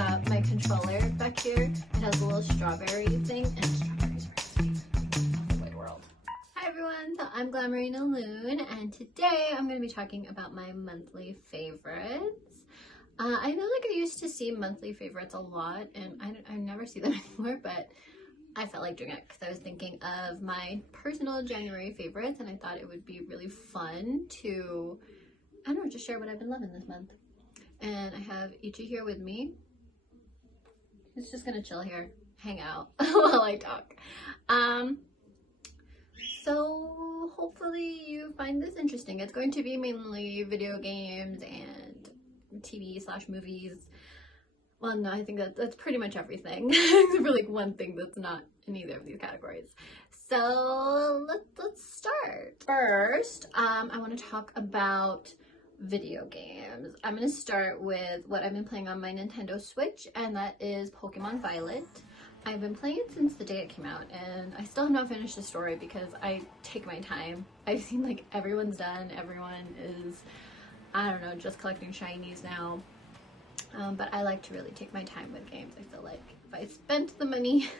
about my controller back here. It has a little strawberry thing, and strawberries are sweet. The wide world. Hi everyone, so I'm Glamourina Loon, and today I'm going to be talking about my monthly favorites. I know like I used to see monthly favorites a lot, and I never see them anymore, but I felt like doing it because I was thinking of my personal January favorites, and I thought it would be really fun to, I don't know, just share what I've been loving this month. And I have Ichi here with me. He's just gonna chill here, hang out while I talk. So hopefully you find this interesting. It's going to be mainly video games and TV/movies. Well, no, I think that's pretty much everything. Except for like one thing that's not in either of these categories. So let's start. First, I want to talk about video games. I'm going to start with what I've been playing on my Nintendo Switch, and that is Pokemon Violet. I've been playing it since the day it came out, and I still have not finished the story because I take my time. I've seen like everyone's done, everyone is, I don't know, just collecting shinies now. But I like to really take my time with games. I feel like if I spent the money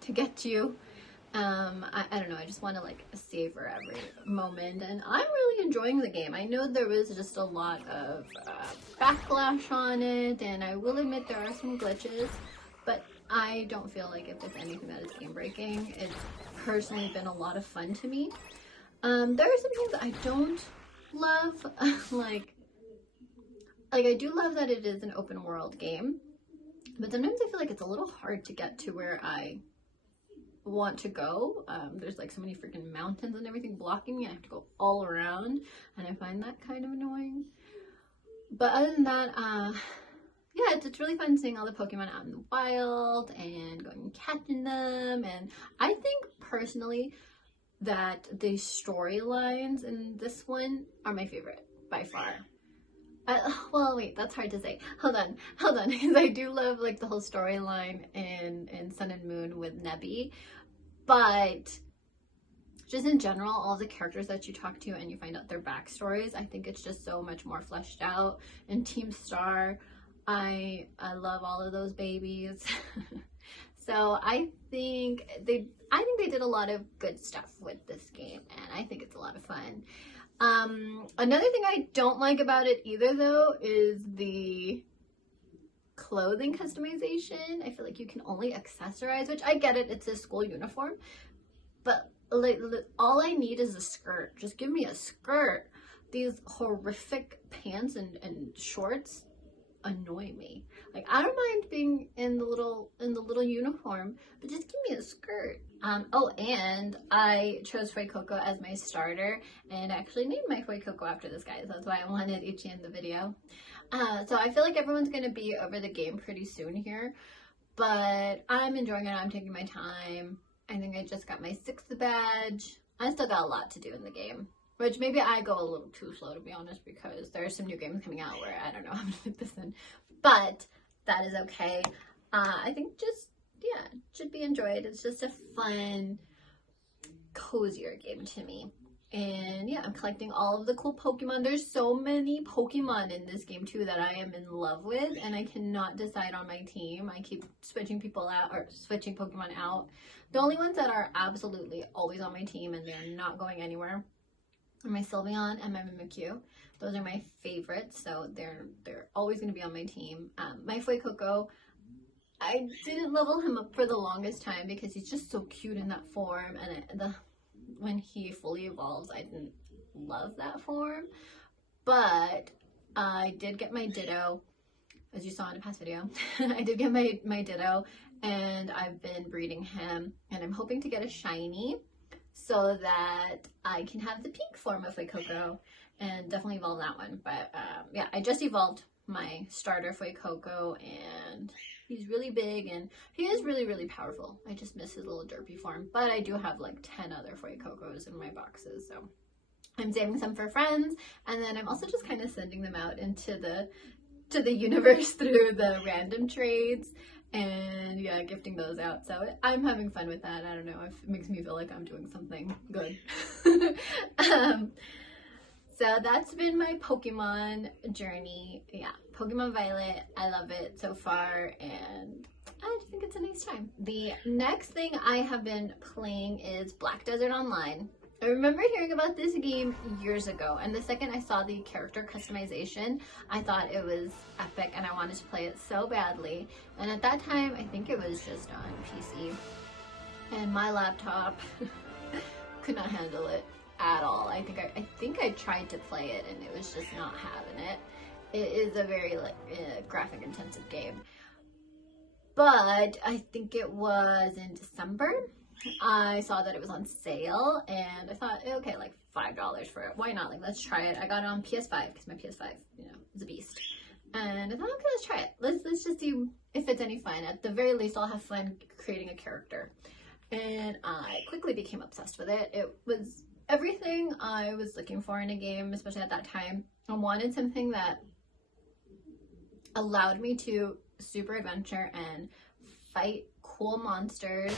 to get you, I don't know, I just want to like savor every moment, and I'm really enjoying the game. I know there was just a lot of backlash on it, and I will admit there are some glitches, but I don't feel like if there's anything that is game breaking. It's personally been a lot of fun to me. There are some things that I don't love, like I do love that it is an open world game, but sometimes I feel like it's a little hard to get to where I want to go. There's like so many freaking mountains and everything blocking me. I have to go all around, and I find that kind of annoying. But other than that, yeah, it's really fun seeing all the Pokemon out in the wild and going and catching them. And I think personally that the storylines in this one are my favorite by far. Well, wait, that's hard to say. Hold on, because I do love like the whole storyline in Sun and Moon with Nebby, but just in general, all the characters that you talk to and you find out their backstories, I think it's just so much more fleshed out. In Team Star, I love all of those babies. So I think they did a lot of good stuff with this game, and I think it's a lot of fun. Another thing I don't like about it either though is the clothing customization. I feel like you can only accessorize, which I get it, it's a school uniform, but like all I need is a skirt. Just give me a skirt. These horrific pants and shorts annoy me. Like, I don't mind being in the little uniform, but just give me a skirt. Oh, and I chose Fuecoco as my starter, and I actually named my Fuecoco after this guy, so that's why I wanted Ichi in the video. So I feel like everyone's gonna be over the game pretty soon here, but I'm enjoying it. I'm taking my time. I think I just got my 6th badge. I still got a lot to do in the game, which maybe I go a little too slow, to be honest, because there are some new games coming out where I don't know how to fit this in, but that is okay. I think just, yeah, it should be enjoyed. It's just a fun, cozier game to me. And yeah, I'm collecting all of the cool Pokemon. There's so many Pokemon in this game too that I am in love with, and I cannot decide on my team. I keep switching people out, or switching Pokemon out. The only ones that are absolutely always on my team and they're not going anywhere are my Sylveon and my Mimikyu. Those are my favorites, so they're always going to be on my team. My Fuecoco, I didn't level him up for the longest time because he's just so cute in that form, and when he fully evolves, I didn't love that form. But I did get my Ditto, as you saw in a past video. I did get my Ditto, and I've been breeding him, and I'm hoping to get a shiny so that I can have the pink form of Fuecoco and definitely evolve that one. But yeah, I just evolved my starter Fuecoco, and he's really big and he is really powerful. I just miss his little derpy form, but I do have like 10 other Fuecocos in my boxes, so I'm saving some for friends, and then I'm also just kind of sending them out into the universe through the random trades, and yeah, gifting those out. So I'm having fun with that. I don't know if it makes me feel like I'm doing something good. So that's been my Pokemon journey. Yeah, Pokemon Violet, I love it so far, and I just think it's a nice time. The next thing I have been playing is Black Desert Online. I remember hearing about this game years ago, and the second I saw the character customization, I thought it was epic and I wanted to play it so badly. And at that time, I think it was just on PC, and my laptop could not handle it at all. I think I tried to play it and it was just not having it. It is a very graphic intensive game. But I think it was in December. I saw that it was on sale and I thought, okay, like $5 for it. Why not? Like, let's try it. I got it on PS5 because my PS5, you know, is a beast. And I thought, okay, let's try it. Let's just see if it's any fun. At the very least, I'll have fun creating a character. And I quickly became obsessed with it. It was everything I was looking for in a game, especially at that time. I wanted something that allowed me to super adventure and fight cool monsters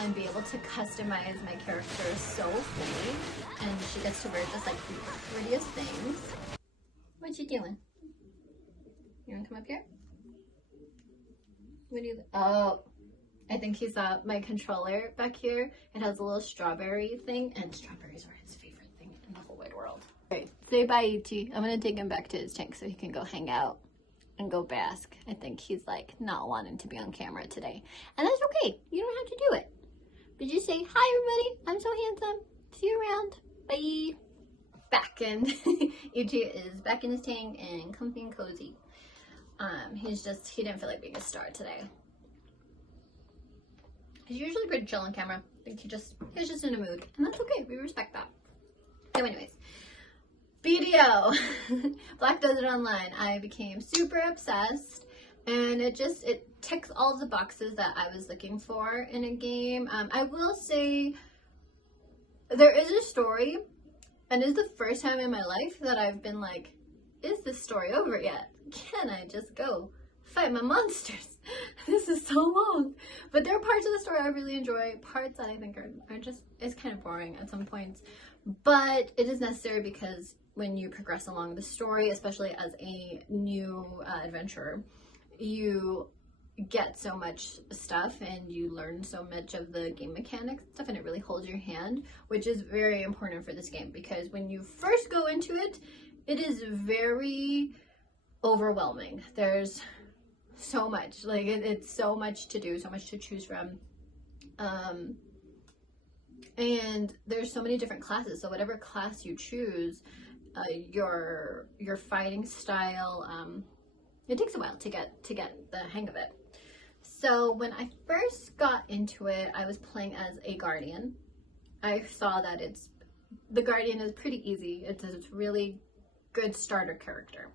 and be able to customize my character so fully. And she gets to wear just like the prettiest things. What you doing? You wanna come up here? What do you, oh, I think he saw my controller back here. It has a little strawberry thing, and strawberries are his favorite thing in the whole wide world. Alright, say bye, E.T. I'm gonna take him back to his tank so he can go hang out and go bask. I think he's like not wanting to be on camera today. And that's okay. You don't have to do it. But just say, hi everybody, I'm so handsome. See you around. Bye. Back in. E.T. is back in his tank and comfy and cozy. He didn't feel like being a star today. He's usually pretty chill on camera. I think he's just in a mood. And that's okay. We respect that. So anyways. BDO, Black Desert Online. I became super obsessed, and it ticks all the boxes that I was looking for in a game. I will say there is a story, and it's the first time in my life that I've been like, is this story over yet? Can I just go fight my monsters? This is so long. But there are parts of the story I really enjoy, parts that I think are just, it's kind of boring at some points. But it is necessary because when you progress along the story, especially as a new adventurer, you get so much stuff and you learn so much of the game mechanics stuff, and it really holds your hand, which is very important for this game because when you first go into it, it is very overwhelming. There's so much, like it's so much to do, so much to choose from. And there's so many different classes, so whatever class you choose, your fighting style, it takes a while to get the hang of it. So when I first got into it, I was playing as a guardian. I saw that the guardian is pretty easy. It's a really good starter character.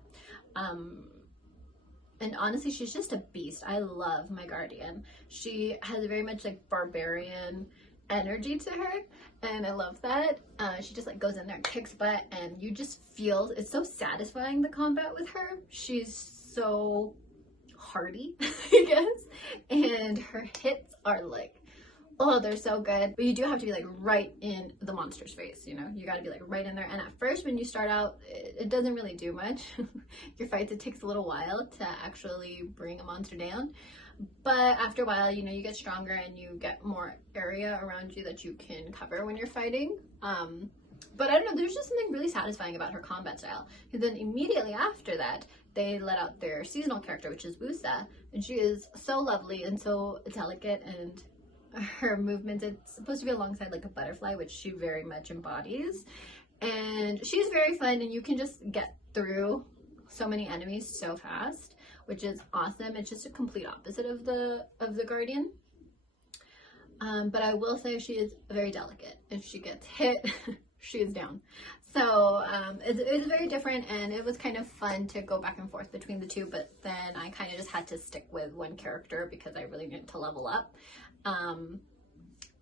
And honestly, she's just a beast. I love my guardian. She has very much like barbarian energy to her, and I love that. She just like goes in there and kicks butt, and you just feel it's so satisfying, the combat with her. She's so hardy, I guess, and her hits are like, oh, they're so good. But you do have to be like right in the monster's face, you know? You gotta be like right in there. And at first when you start out, it doesn't really do much. Your fights, it takes a little while to actually bring a monster down. But after a while, you know, you get stronger and you get more area around you that you can cover when you're fighting. But I don't know, there's just something really satisfying about her combat style. And then immediately after that, they let out their seasonal character, which is Wusa. And she is so lovely and so delicate, and her movements, it's supposed to be alongside like a butterfly, which she very much embodies. And she's very fun, and you can just get through so many enemies so fast, which is awesome. It's just a complete opposite of the guardian. But I will say she is very delicate. If she gets hit, she is down. So it was very different, and it was kind of fun to go back and forth between the two, but then I kind of just had to stick with one character because I really needed to level up.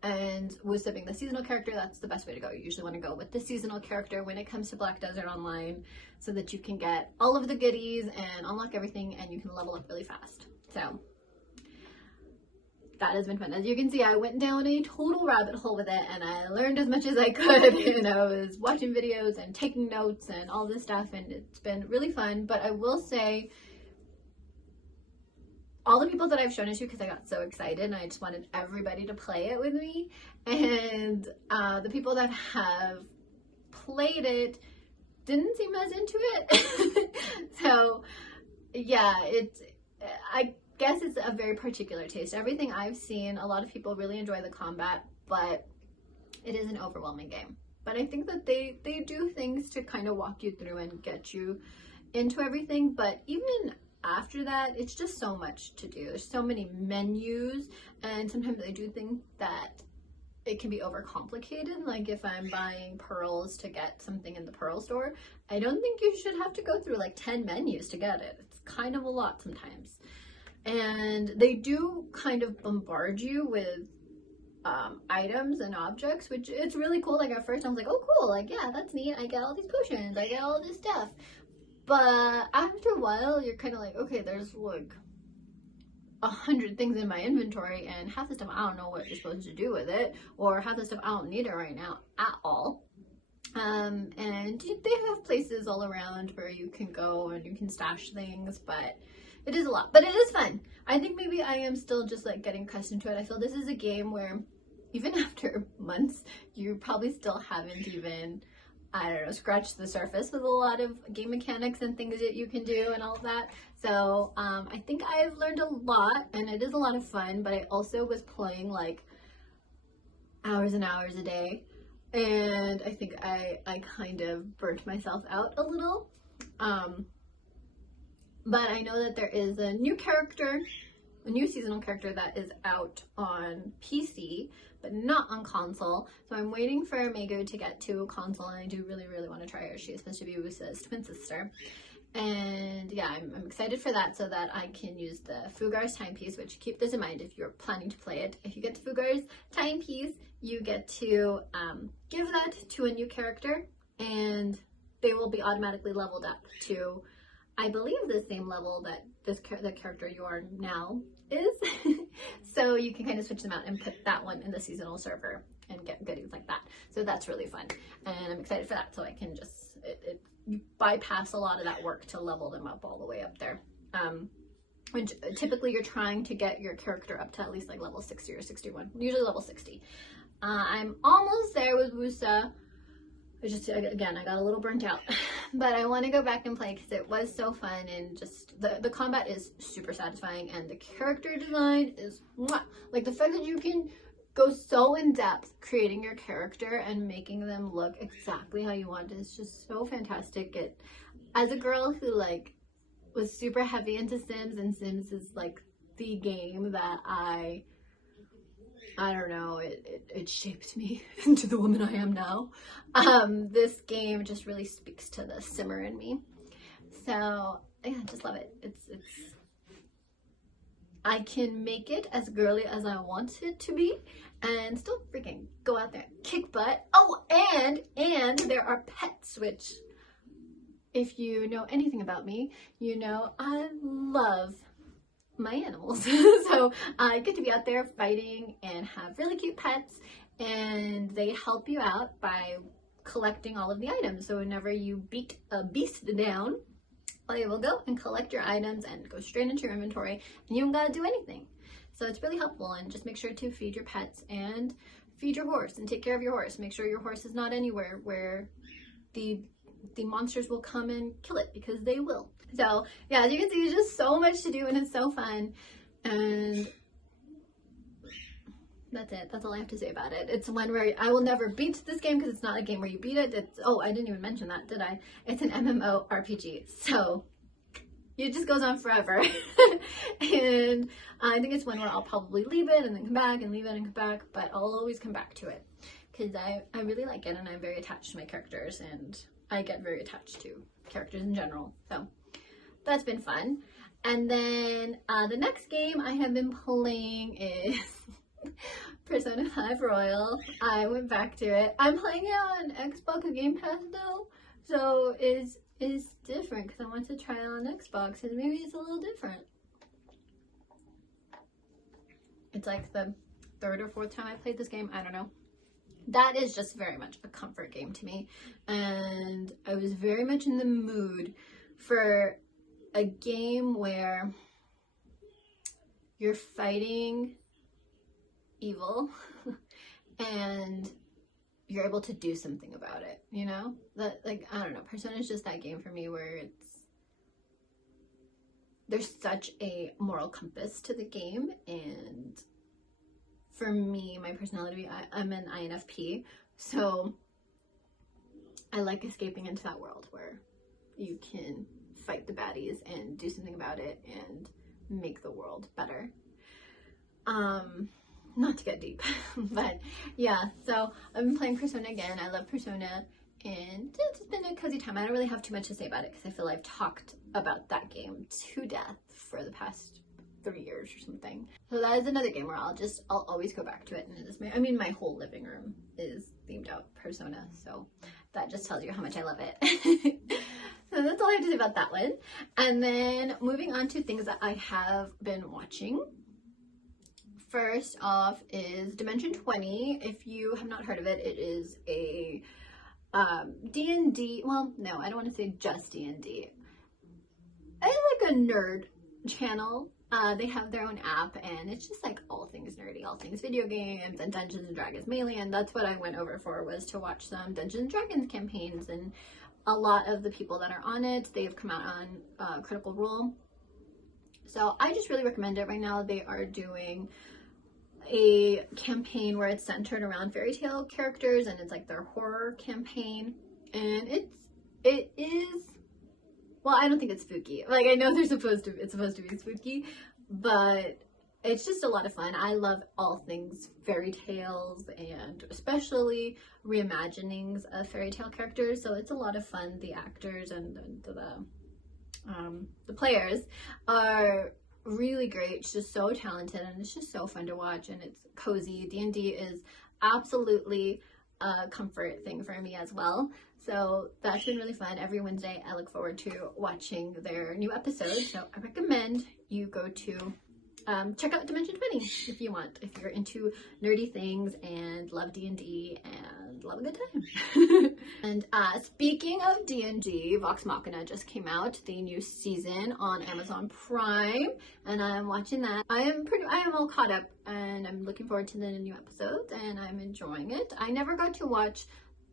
And Wusa being the seasonal character, that's the best way to go. You usually want to go with the seasonal character when it comes to Black Desert Online, so that you can get all of the goodies and unlock everything, and you can level up really fast. So that has been fun. As you can see, I went down a total rabbit hole with it, and I learned as much as I could, and I was watching videos and taking notes and all this stuff, and it's been really fun. But I will say, all the people that I've shown it to, because I got so excited and I just wanted everybody to play it with me, and the people that have played it didn't seem as into it. So yeah, I guess it's a very particular taste. Everything I've seen, a lot of people really enjoy the combat, but it is an overwhelming game. But I think that they do things to kind of walk you through and get you into everything. But even after that, it's just so much to do. There's so many menus, and sometimes I do think that it can be overcomplicated. Like if I'm buying pearls to get something in the pearl store, I don't think you should have to go through like 10 menus to get it. It's kind of a lot sometimes. And they do kind of bombard you with items and objects, which it's really cool. Like at first I was like, oh cool, like yeah, that's neat. I get all these potions, I get all this stuff. But after a while, you're kind of like, okay, there's like 100 things in my inventory, and half the stuff I don't know what you're supposed to do with it, or half the stuff I don't need it right now at all. And they have places all around where you can go and you can stash things, but it is a lot. But it is fun. I think maybe I am still just like getting accustomed to it. I feel this is a game where even after months, you probably still haven't even, I don't know, scratched the surface with a lot of game mechanics and things that you can do and all of that. So I think I've learned a lot, and it is a lot of fun, but I also was playing like hours and hours a day, and I think I kind of burnt myself out a little. But I know that there is a new character, a new seasonal character that is out on PC, but not on console. So I'm waiting for Mego to get to a console, and I do really, really want to try her. She is supposed to be Wusa's twin sister. And yeah, I'm excited for that, so that I can use the Fugar's timepiece, which keep this in mind if you're planning to play it. If you get to Fugar's timepiece, you get to give that to a new character, and they will be automatically leveled up to, I believe, the same level that the character you are now is. So you can kind of switch them out and put that one in the seasonal server and get goodies like that. So that's really fun, and I'm excited for that, so I can just you bypass a lot of that work to level them up all the way up there. Which typically you're trying to get your character up to at least like level 60 or 61, usually level 60. I'm almost there with Wusa. Again, I got a little burnt out, but I want to go back and play because it was so fun, and just the combat is super satisfying, and the character design is mwah! Like the fact that you can go so in depth creating your character and making them look exactly how you want is just so fantastic. It, as a girl who like was super heavy into Sims, and Sims is like the game that I don't know, it shaped me into the woman I am now. This game just really speaks to the simmer in me. So yeah, just love it. It's I can make it as girly as I want it to be and still freaking go out there and kick butt. Oh, and there are pets, which if you know anything about me, you know I love my animals. So I get to be out there fighting and have really cute pets, and they help you out by collecting all of the items. So whenever you beat a beast down, they will go and collect your items and go straight into your inventory, and you don't gotta do anything. So it's really helpful, and just make sure to feed your pets and feed your horse and take care of your horse. Make sure your horse is not anywhere where the monsters will come and kill it, because they will. So yeah, as you can see, there's just so much to do, and it's so fun. And that's it. That's all I have to say about it. It's one where I will never beat this game, because it's not a game where you beat it. It's, oh, I didn't even mention that, did I? It's an MMORPG. So it just goes on forever. And I think it's one where I'll probably leave it and then come back and leave it and come back, but I'll always come back to it because I really like it, and I'm very attached to my characters, and I get very attached to characters in general. So that's been fun. And then the next game I have been playing is Persona 5 Royal. I went back to it. I'm playing it on Xbox Game Pass though, so it's different because I want to try it on Xbox, and maybe it's a little different. It's like the third or fourth time I played this game. I don't know. That is just very much a comfort game to me. And I was very much in the mood for a game where you're fighting evil and you're able to do something about it, you know? That, like, I don't know, Persona is just that game for me where there's such a moral compass to the game, and for me, my personality, I'm an INFP, so I like escaping into that world where you can fight the baddies and do something about it and make the world better. Not to get deep, but yeah, so I've been playing Persona again. I love Persona, and it's been a cozy time. I don't really have too much to say about it because I feel I've talked about that game to death for the past 3 years or something. So that is another game where I'll always go back to it. And I mean, my whole living room is themed out Persona, so that just tells you how much I love it. So that's all I have to say about that one. And then moving on to things that I have been watching. First off is Dimension 20. If you have not heard of it, it is a D&D, well, no, I don't want to say just D&D. It's like a nerd channel. They have their own app, and it's just like all things nerdy, all things video games and Dungeons and Dragons mainly, and that's what I went over for, was to watch some Dungeons and Dragons campaigns. And a lot of the people that are on it, they have come out on Critical Role. So I just really recommend it. Right now they are doing a campaign where it's centered around fairy tale characters, and it's like their horror campaign, and it is, well, I don't think it's spooky. Like, I know it's supposed to be spooky, but it's just a lot of fun. I love all things fairy tales, and especially reimaginings of fairy tale characters, so it's a lot of fun. The actors and the players are really great. It's just so talented, and it's just so fun to watch, and it's cozy. D&D is absolutely a comfort thing for me as well, so that's been really fun. Every Wednesday I look forward to watching their new episode, so I recommend you go to check out Dimension 20 if you want, if you're into nerdy things and love D&D and love a good time. And speaking of D&D, Vox Machina just came out, the new season on Amazon Prime, and I'm watching that. I am all caught up, and I'm looking forward to the new episodes, and I'm enjoying it. I never got to watch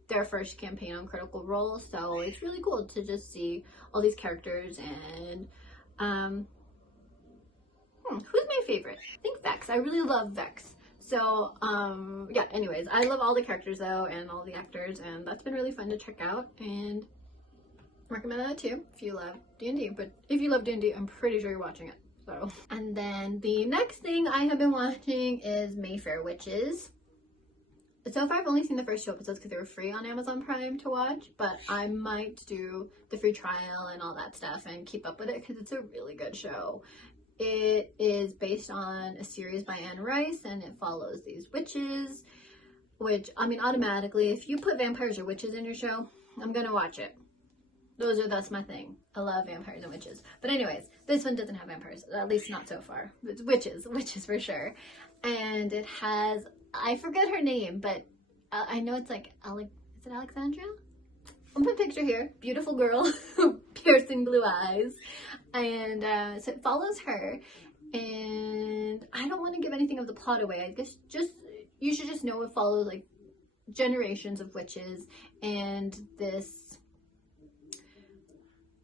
their first campaign on Critical Role, so it's really cool to just see all these characters. And who's my favorite? I think Vex. I really love Vex. So, yeah, anyways, I love all the characters though, and all the actors, and that's been really fun to check out, and recommend that too if you love D&D. But if you love D&D, I'm pretty sure you're watching it. So, and then the next thing I have been watching is Mayfair Witches. So far, I've only seen the first 2 episodes because they were free on Amazon Prime to watch, but I might do the free trial and all that stuff and keep up with it because it's a really good show. It is based on a series by Anne Rice, and it follows these witches, which, I mean, automatically, if you put vampires or witches in your show, I'm gonna watch it. That's my thing. I love vampires and witches. But anyways, this one doesn't have vampires, at least not so far. It's witches for sure. And it has, I forget her name, but I know it's like, is it Alexandria? I'll put a picture here. Beautiful girl, piercing blue eyes. And so it follows her, and I don't want to give anything of the plot away. I guess you should just know it follows like generations of witches and this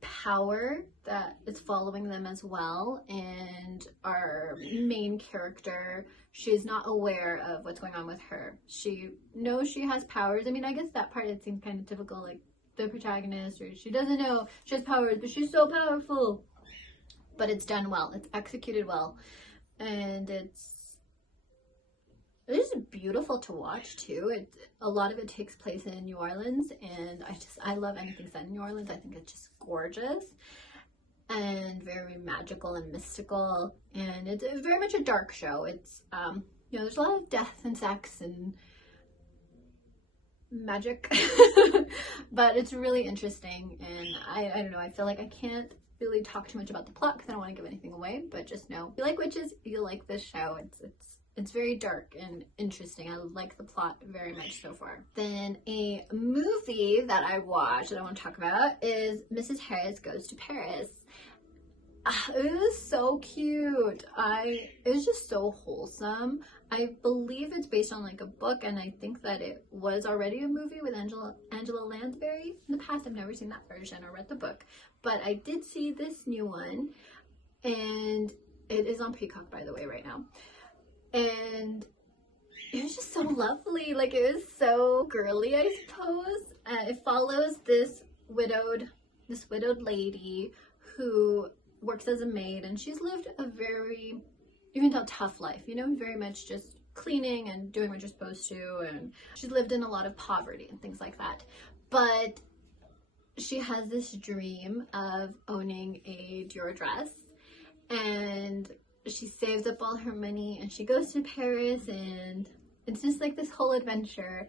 power that is following them as well. And our main character, she's not aware of what's going on with her. She knows she has powers. I mean, I guess that part, it seemed kind of typical, like the protagonist, or she doesn't know she has powers, but she's so powerful. But it's done well. It's executed well, and it's just beautiful to watch too. A lot of it takes place in New Orleans, and I love anything set in New Orleans. I think it's just gorgeous and very magical and mystical, and it's very much a dark show. It's you know, there's a lot of death and sex and magic, but it's really interesting. And I don't know, I feel like I can't really talk too much about the plot because I don't want to give anything away, but just know if you like witches, you like this show. It's very dark and interesting. I like the plot very much so far. Then a movie that I watched that I want to talk about is Mrs. Harris Goes to Paris. It was so cute. It was just so wholesome. I believe it's based on like a book, and I think that it was already a movie with Angela Lansbury in the past. I've never seen that version or read the book, but I did see this new one, and it is on Peacock, by the way, right now. And it was just so lovely. Like, it was so girly, I suppose. It follows this widowed lady who works as a maid, and she's lived a very, you can tell, tough life, you know, very much just cleaning and doing what you're supposed to, and she's lived in a lot of poverty and things like that. But she has this dream of owning a Dior dress, and she saves up all her money and she goes to Paris, and it's just like this whole adventure.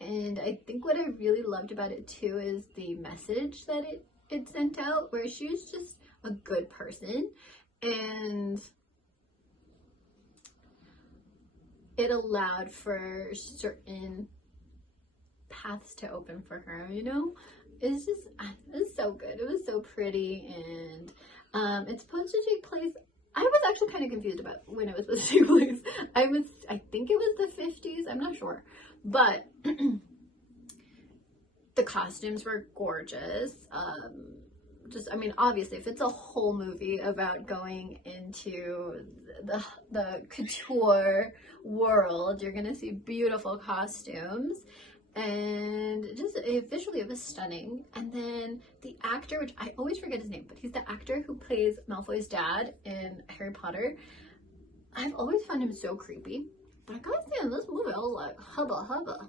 And I think what I really loved about it too is the message that it sent out, where she was just a good person, and it allowed for certain paths to open for her, you know? It was so good. It was so pretty, and it's supposed to take place, I was actually kind of confused about when it was supposed to take place. I think it was the 50s, I'm not sure. But the costumes were gorgeous. I mean, obviously, if it's a whole movie about going into the couture world, you're gonna see beautiful costumes. And just visually it was stunning. And then the actor, which I always forget his name, but he's the actor who plays Malfoy's dad in Harry Potter. I've always found him so creepy, but I gotta say, in this movie I was like, hubba,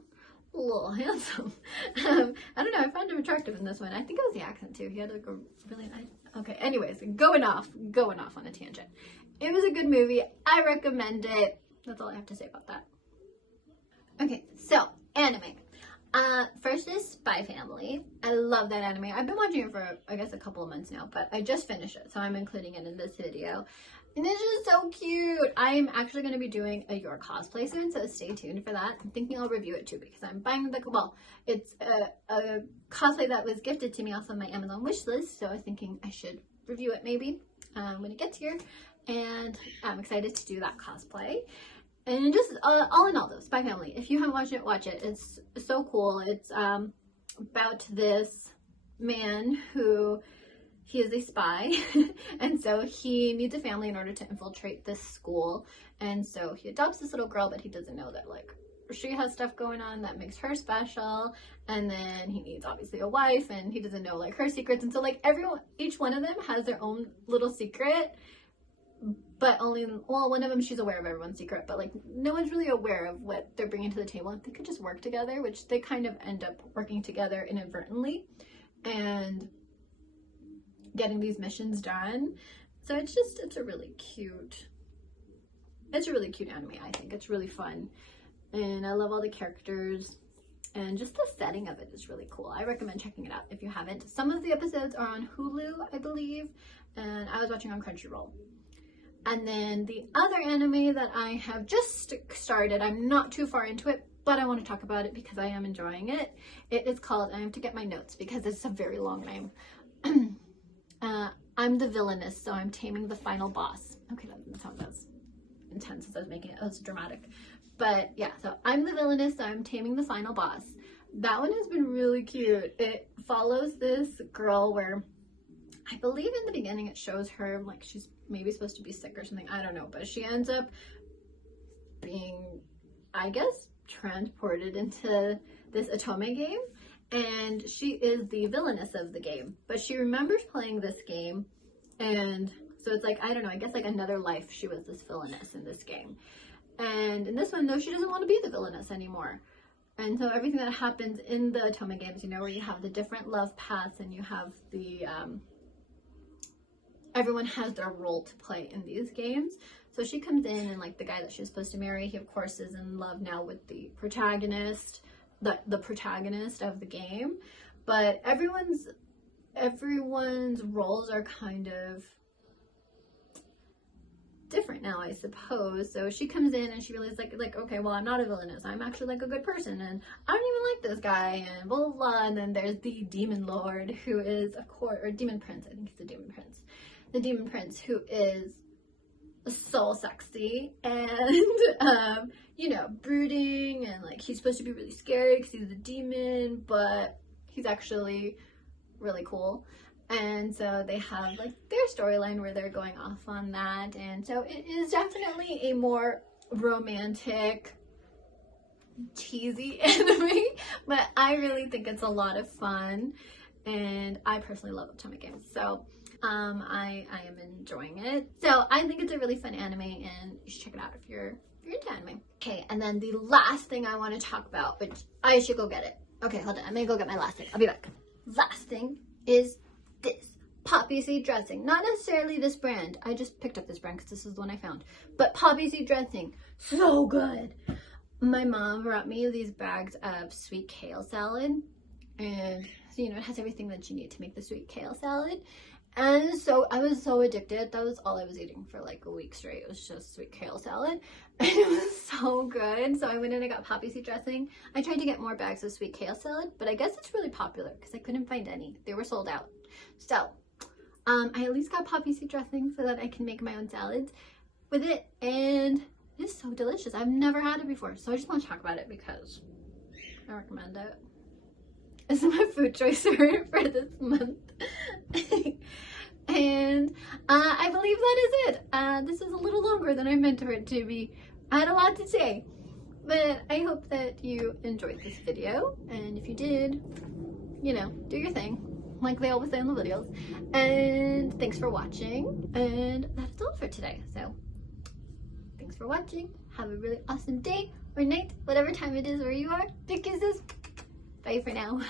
a little handsome. I don't know, I found him attractive in this one. I think it was the accent too. He had like a really nice, okay, anyways, going off on a tangent. It was a good movie. I recommend it. That's all I have to say about that. Okay, so anime. First is Spy Family. I love that anime. I've been watching it for, I guess, a couple of months now, but I just finished it, so I'm including it in this video. And it's just so cute. I'm actually going to be doing a Your cosplay soon, so stay tuned for that. I'm thinking I'll review it too, because I'm buying it's a cosplay that was gifted to me off of my Amazon wish list, so I was thinking I should review it maybe when it gets here. And I'm excited to do that cosplay. And just all in all though, Spy Family, if you haven't watched it, watch it. It's so cool. It's about this man who, he is a spy, and so he needs a family in order to infiltrate this school. And so he adopts this little girl, but he doesn't know that like she has stuff going on that makes her special. And then he needs obviously a wife, and he doesn't know like her secrets. And so like each one of them has their own little secret. But one of them, she's aware of everyone's secret, but like no one's really aware of what they're bringing to the table. If they could just work together, which they kind of end up working together inadvertently and getting these missions done. So it's a really cute anime. I think it's really fun, and I love all the characters, and just the setting of it is really cool. I recommend checking it out if you haven't. Some of the episodes are on Hulu, I believe, and I was watching on Crunchyroll. And then the other anime that I have just started, I'm not too far into it, but I want to talk about it because I am enjoying it. It is called, I have to get my notes because it's a very long name. I'm the Villainess, so I'm taming the final boss. Okay, that doesn't sound as intense as I was making it. It was dramatic. But yeah, so I'm the Villainess, so I'm taming the final boss. That one has been really cute. It follows this girl where I believe in the beginning it shows her like she's maybe supposed to be sick or something, I don't know, but she ends up being, I guess, transported into this Otome game, and she is the villainess of the game, but she remembers playing this game, and so it's like, I don't know, I guess like another life she was this villainess in this game. And in this one though, she doesn't want to be the villainess anymore. And so everything that happens in the Otome games, you know, where you have the different love paths and you have the everyone has their role to play in these games. So she comes in, and like the guy that she's supposed to marry, he of course is in love now with the protagonist, the protagonist of the game. But everyone's roles are kind of different. right now, I suppose. So she comes in and she realizes like, okay, well, I'm not a villainess. I'm actually like a good person, and I don't even like this guy, and blah, blah, blah. And then there's the demon lord, who is, of course, or demon prince. I think he's the demon prince. The demon prince, who is so sexy and, you know, brooding, and like he's supposed to be really scary because he's a demon, but he's actually really cool. And so they have like their storyline where they're going off on that. And so it is definitely a more romantic, cheesy anime, but I really think it's a lot of fun. And I personally love atomic games. So I am enjoying it. So I think it's a really fun anime, and you should check it out if you're into anime. Okay, and then the last thing I want to talk about, which I should go get it. Okay, hold on. I'm gonna go get my last thing. I'll be back. Last thing is this poppy seed dressing. Not necessarily this brand. I just picked up this brand because this is the one I found. But poppy seed dressing, so good. My mom brought me these bags of sweet kale salad, and so, you know, it has everything that you need to make the sweet kale salad. And so I was so addicted. That was all I was eating for like a week straight. It was just sweet kale salad, and it was so good. So I went in and I got poppy seed dressing. I tried to get more bags of sweet kale salad, but I guess it's really popular because I couldn't find any. They were sold out. So I at least got poppy seed dressing so that I can make my own salads with it, and it's so delicious. I've never had it before, so I just want to talk about it because I recommend it. This is my food choice for this month. And I believe that is it. This is a little longer than I meant for it to be. I had a lot to say, but I hope that you enjoyed this video, and if you did, you know, do your thing, like they always say in the videos. And thanks for watching, and that's all for today. So thanks for watching. Have a really awesome day or night, whatever time it is where you are. Big kisses. Bye for now.